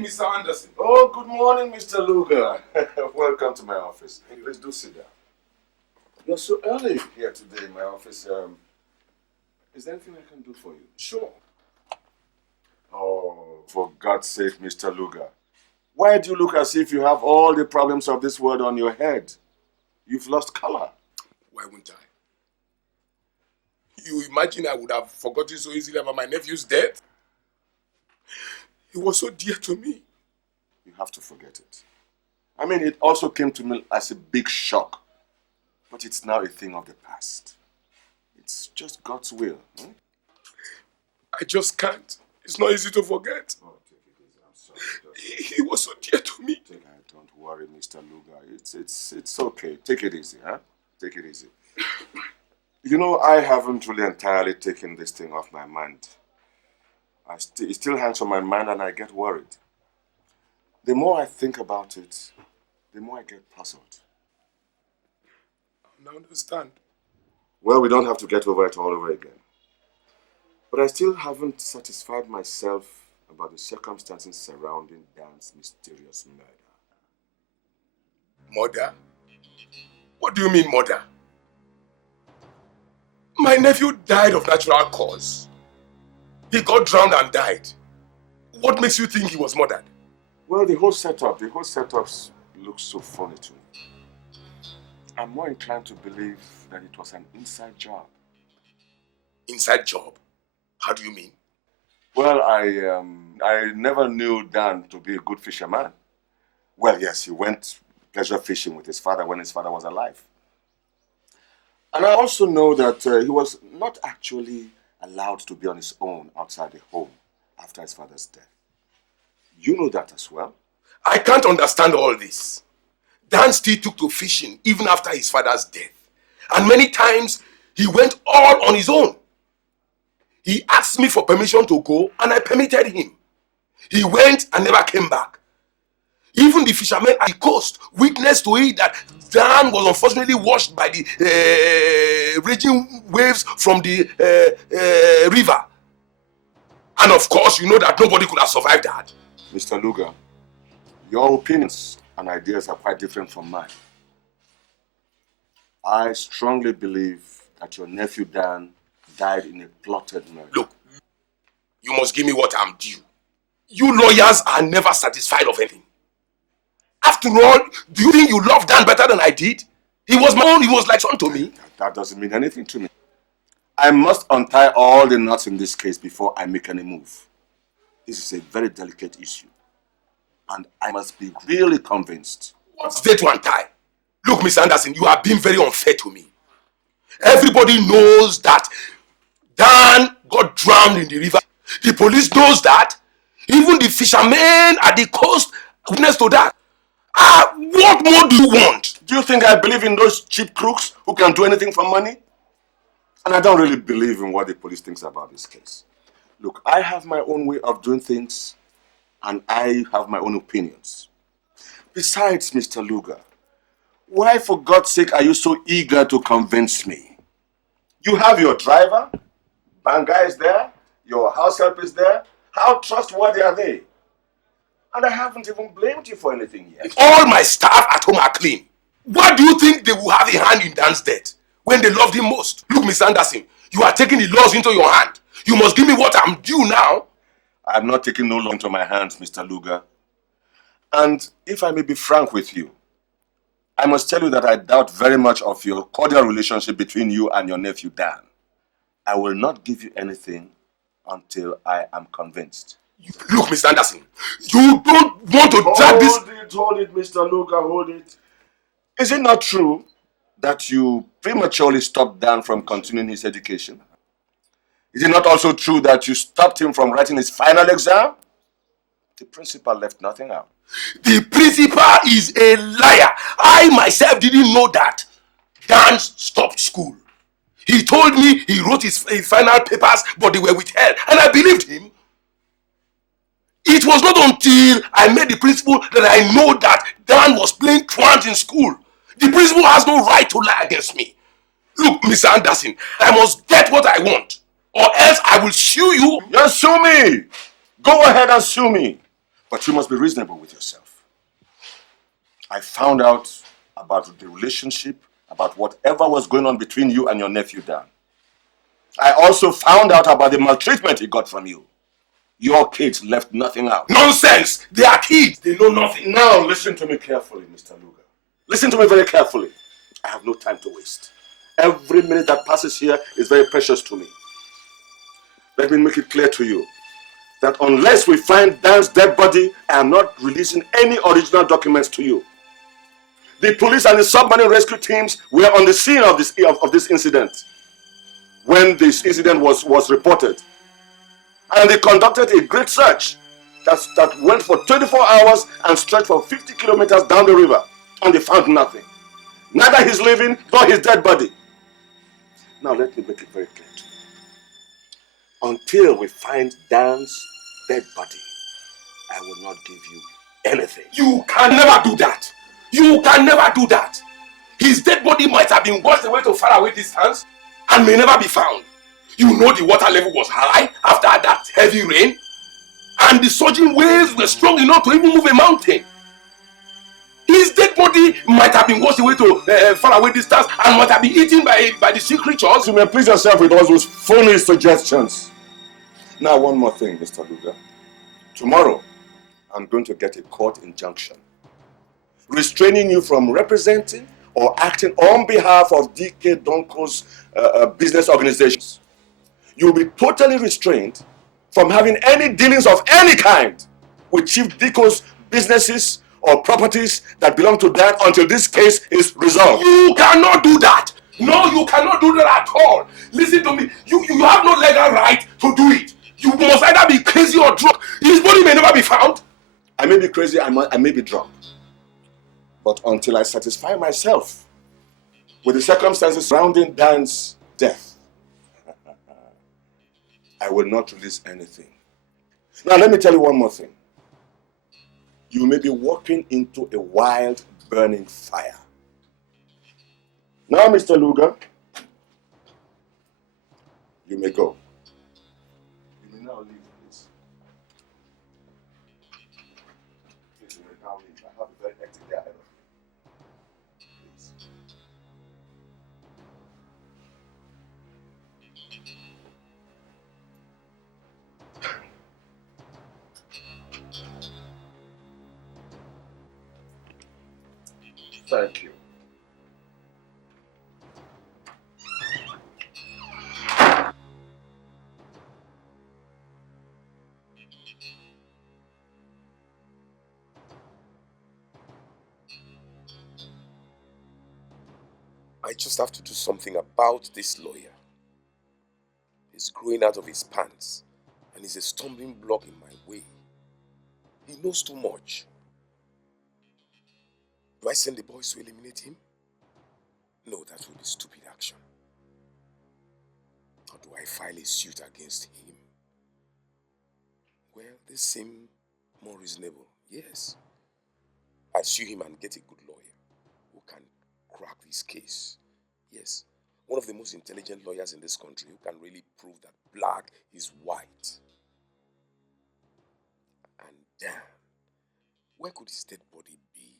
morning, Mr. Anderson. Oh, good morning, Mr. Luger. Welcome to my office. Please do sit down. You're so early here today in my office. Is there anything I can do for you? Sure. Oh, for God's sake, Mr. Luger. Why do you look as if you have all the problems of this world on your head? You've lost color. Why wouldn't I? You imagine I would have forgotten so easily about my nephew's death? He was so dear to me. You have to forget it. I mean, it also came to me as a big shock. But it's now a thing of the past. It's just God's will. I just can't. It's not easy to forget. Oh, take it easy. I'm sorry. He was so dear to me. Don't worry, Mr. Luger. It's okay. Take it easy, huh? Take it easy. You know, I haven't really entirely taken this thing off my mind. It still hangs on my mind and I get worried. The more I think about it, the more I get puzzled. I understand. Well, we don't have to get over it all over again. But I still haven't satisfied myself about the circumstances surrounding Dan's mysterious murder. Murder? What do you mean, murder? My nephew died of natural cause. He got drowned and died. What makes you think he was murdered? Well, the whole setup looks so funny to me. I'm more inclined to believe that it was an inside job. Inside job? How do you mean? Well, I never knew Dan to be a good fisherman. Well, yes, he went pleasure fishing with his father when his father was alive. And I also know that he was not actually allowed to be on his own outside the home after his father's death. You know that as well. I can't understand all this. Dan still took to fishing even after his father's death. And many times, he went all on his own. He asked me for permission to go, and I permitted him. He went and never came back. Even the fishermen at the coast witnessed to it that Dan was unfortunately washed by the raging waves from the river. And of course, you know that nobody could have survived that. Mr. Luger, your opinions and ideas are quite different from mine. I strongly believe that your nephew Dan died in a plotted murder. Look, you must give me what I'm due. You lawyers are never satisfied of anything. After all, do you think you love Dan better than I did? He was my own, he was like son to me. That doesn't mean anything to me. I must untie all the knots in this case before I make any move. This is a very delicate issue. And I must be really convinced. What's there to untie? Look, Mr. Anderson, you are being very unfair to me. Everybody knows that Dan got drowned in the river. The police knows that. Even the fishermen at the coast witness to that. What more do you want? Do you think I believe in those cheap crooks who can do anything for money? And I don't really believe in what the police thinks about this case. Look, I have my own way of doing things, and I have my own opinions. Besides, Mr. Luger, why for God's sake are you so eager to convince me? You have your driver, Banga is there, your house help is there. How trustworthy are they? And I haven't even blamed you for anything yet. All my staff at home are clean. Why do you think they will have a hand in Dan's death when they loved him most? Look, Mr. Anderson, you are taking the laws into your hand. You must give me what I'm due now. I'm not taking no law into my hands, Mr. Luger. And if I may be frank with you, I must tell you that I doubt very much of your cordial relationship between you and your nephew Dan. I will not give you anything until I am convinced. Look, Mr. Anderson, you don't want to drag this... Hold it, Mr. Luger, hold it. Is it not true that you prematurely stopped Dan from continuing his education? Is it not also true that you stopped him from writing his final exam? The principal left nothing out. The principal is a liar. I myself didn't know that. Dan stopped school. He told me he wrote his final papers, but they were withheld, and I believed him. It was not until I met the principal that I know that Dan was playing truant in school. The principal has no right to lie against me. Look, Mr. Anderson, I must get what I want, or else I will sue you. Just sue me. Go ahead and sue me. But you must be reasonable with yourself. I found out about the relationship, about whatever was going on between you and your nephew Dan. I also found out about the maltreatment he got from you. Your kids left nothing out. Nonsense! They are kids. They know nothing. Now listen to me carefully, Mr. Luger. Listen to me very carefully. I have no time to waste. Every minute that passes here is very precious to me. Let me make it clear to you that unless we find Dan's dead body, I am not releasing any original documents to you. The police and the submarine rescue teams were on the scene of this incident when this incident was reported. And they conducted a great search that went for 24 hours and stretched for 50 kilometers down the river. And they found nothing. Neither his living nor his dead body. Now let me make it very clear to you. Until we find Dan's dead body, I will not give you anything. You can never do that. You can never do that. His dead body might have been washed away to faraway distance and may never be found. You know the water level was high after that heavy rain, and the surging waves were strong enough to even move a mountain. His dead body might have been washed away to faraway distance and might have been eaten by the sea creatures. You may please yourself with all those phony suggestions. Now one more thing, Mr. Luger. Tomorrow, I'm going to get a court injunction restraining you from representing or acting on behalf of DONKO's business organizations. You'll be totally restrained from having any dealings of any kind with Chief Diko's businesses or properties that belong to that until this case is resolved. You cannot do that. No, you cannot do that at all. Listen to me. You have no legal right to do it. You must either be crazy or drunk. His body may never be found. I may be crazy, I may be drunk. But until I satisfy myself with the circumstances surrounding Dan's death, I will not release anything. Now let me tell you one more thing. You may be walking into a wild, burning fire. Now, Mr. Luger, you may go. You may now leave, please. Please, you may now leave. I have a very hectic day ahead of me. Please. Thank you. I just have to do something about this lawyer. He's growing out of his pants and he's a stumbling block in my way. He knows too much. Do I send the boys to eliminate him? No, that would be stupid action. Or do I file a suit against him? Well, this seems more reasonable. Yes. I'll sue him and get a good lawyer who can crack this case. Yes. One of the most intelligent lawyers in this country who can really prove that black is white. And damn, where could his dead body be?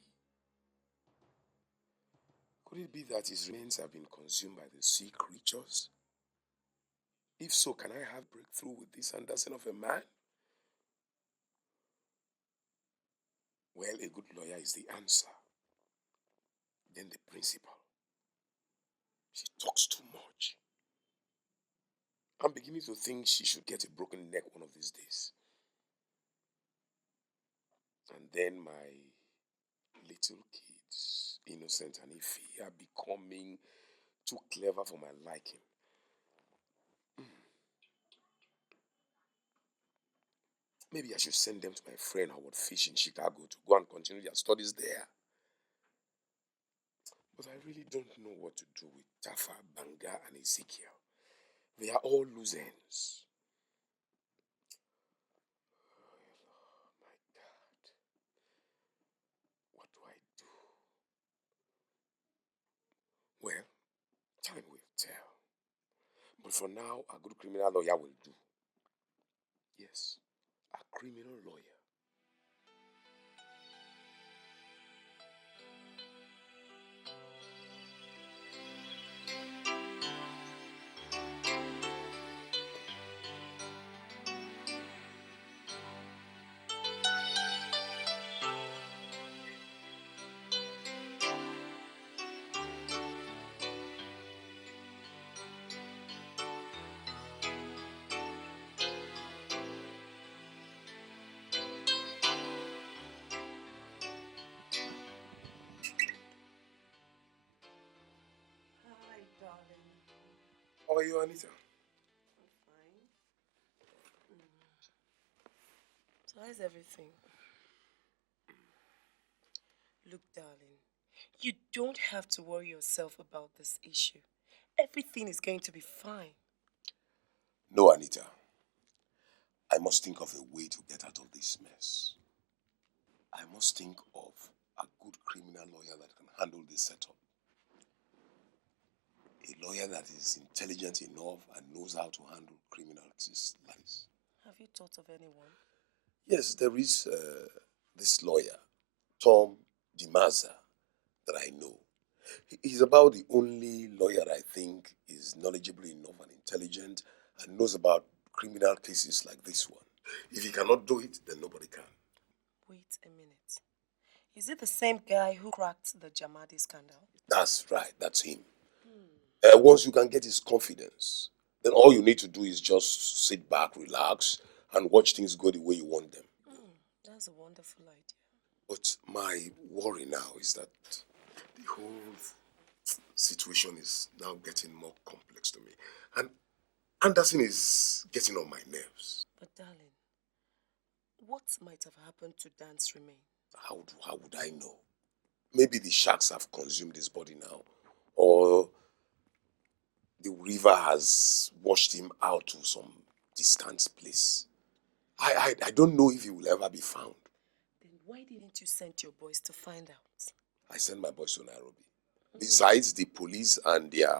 Could it be that his remains have been consumed by the sea creatures? If so, can I have breakthrough with this Anderson of a man? Well, a good lawyer is the answer. Then the principal. She talks too much. I'm beginning to think she should get a broken neck one of these days. And then my little kids, Innocent and Ify, are becoming too clever for my liking. Maybe I should send them to my friend Howard Fish in Chicago to go and continue their studies there. But I really don't know what to do with Tafa, Banga, and Ezekiel. They are all loose ends. Oh my God. What do I do? Well, time will tell. But for now, a good criminal lawyer will do. Yes, a criminal lawyer. are you, Anita? Fine. So how's everything? Look, darling, you don't have to worry yourself about this issue. Everything is going to be fine. No, Anita. I must think of a way to get out of this mess. I must think of a good criminal lawyer that can handle this setup. A lawyer that is intelligent enough and knows how to handle criminal cases. Have you thought of anyone? Yes, there is this lawyer, Tom DiMazza, that I know. He's about the only lawyer I think is knowledgeable enough and intelligent and knows about criminal cases like this one. If he cannot do it, then nobody can. Wait a minute. Is it the same guy who cracked the Jamadi scandal? That's right, that's him. Once you can get his confidence, then all you need to do is just sit back, relax, and watch things go the way you want them. That's a wonderful idea. But my worry now is that the whole situation is now getting more complex to me. And Anderson is getting on my nerves. But darling, what might have happened to Dan's remain? How would I know? Maybe the sharks have consumed his body now. Or the river has washed him out to some distant place. I don't know if he will ever be found. Then why didn't you send your boys to find out? I sent my boys to Nairobi. Besides, the police and their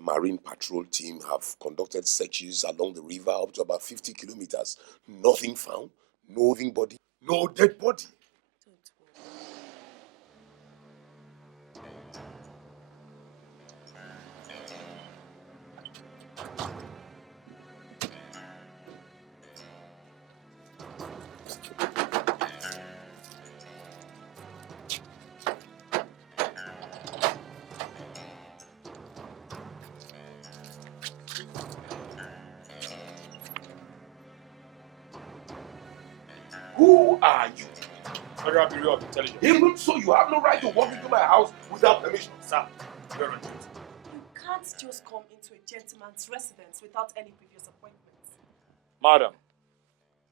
marine patrol team have conducted searches along the river up to about 50 kilometers. Nothing found, no living body, no dead body. Who are you? Federal Bureau of Intelligence. Even so, you have no right to walk into my house without permission. Sir, you're on duty. You can't just come into a gentleman's residence without any previous appointments. Madam,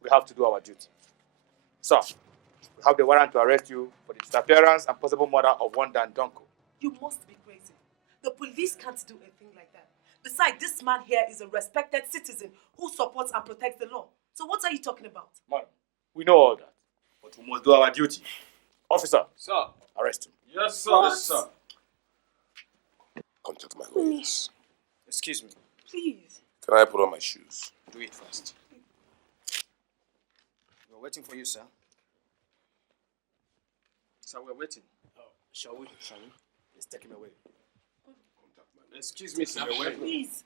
we have to do our duty. Sir, we have the warrant to arrest you for the disappearance and possible murder of one Dan DONKO. You must be crazy. The police can't do a thing like that. Besides, this man here is a respected citizen who supports and protects the law. So what are you talking about? Madam, we know all that, but we must do our duty. Officer, sir, arrest him. Yes, sir. What? Yes, sir. Contact my lawyers. Excuse me. Please. Can I put on my shoes? Do it first. We're waiting for you, sir. Sir, we're waiting. Shall we? Let's take him away. Excuse me, sir. Please.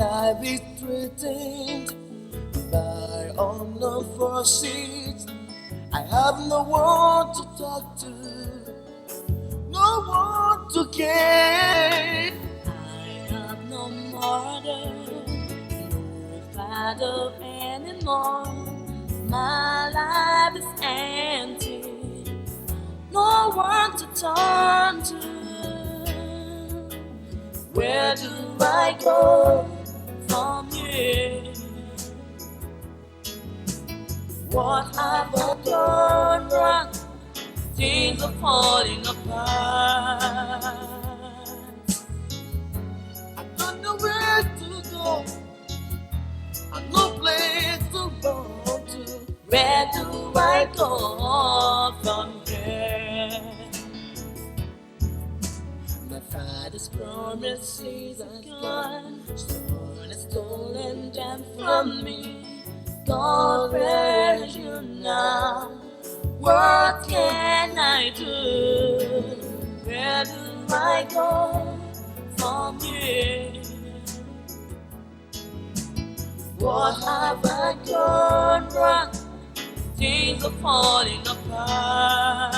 life is threatened by unknown forces. I have no one to talk to, no one to care. I have no mother, no father anymore. My life is empty, no one to turn to. Where do I go from here? What have I done wrong? Things are falling apart. I don't know where to go, and no place to run to. Where do I go from here? My father's promises are gone, stolen them from me. God, where are you now? What can I do? Where do I go from here? What have I done wrong? Things are falling apart.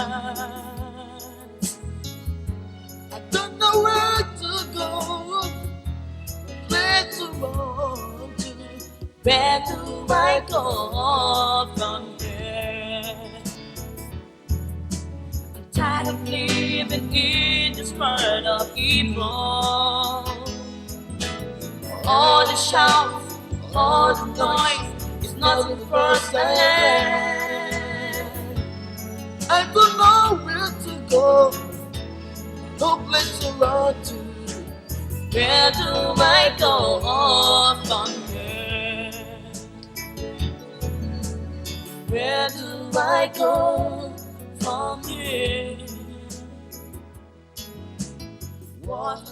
I don't know where to go, where to run to. Where do I go from here? I'm tired of living in this world of evil. All the shouts, all the noise is nothing personal. I don't know where to go, no place to run to. Where do I go from here? Where do I go from here? What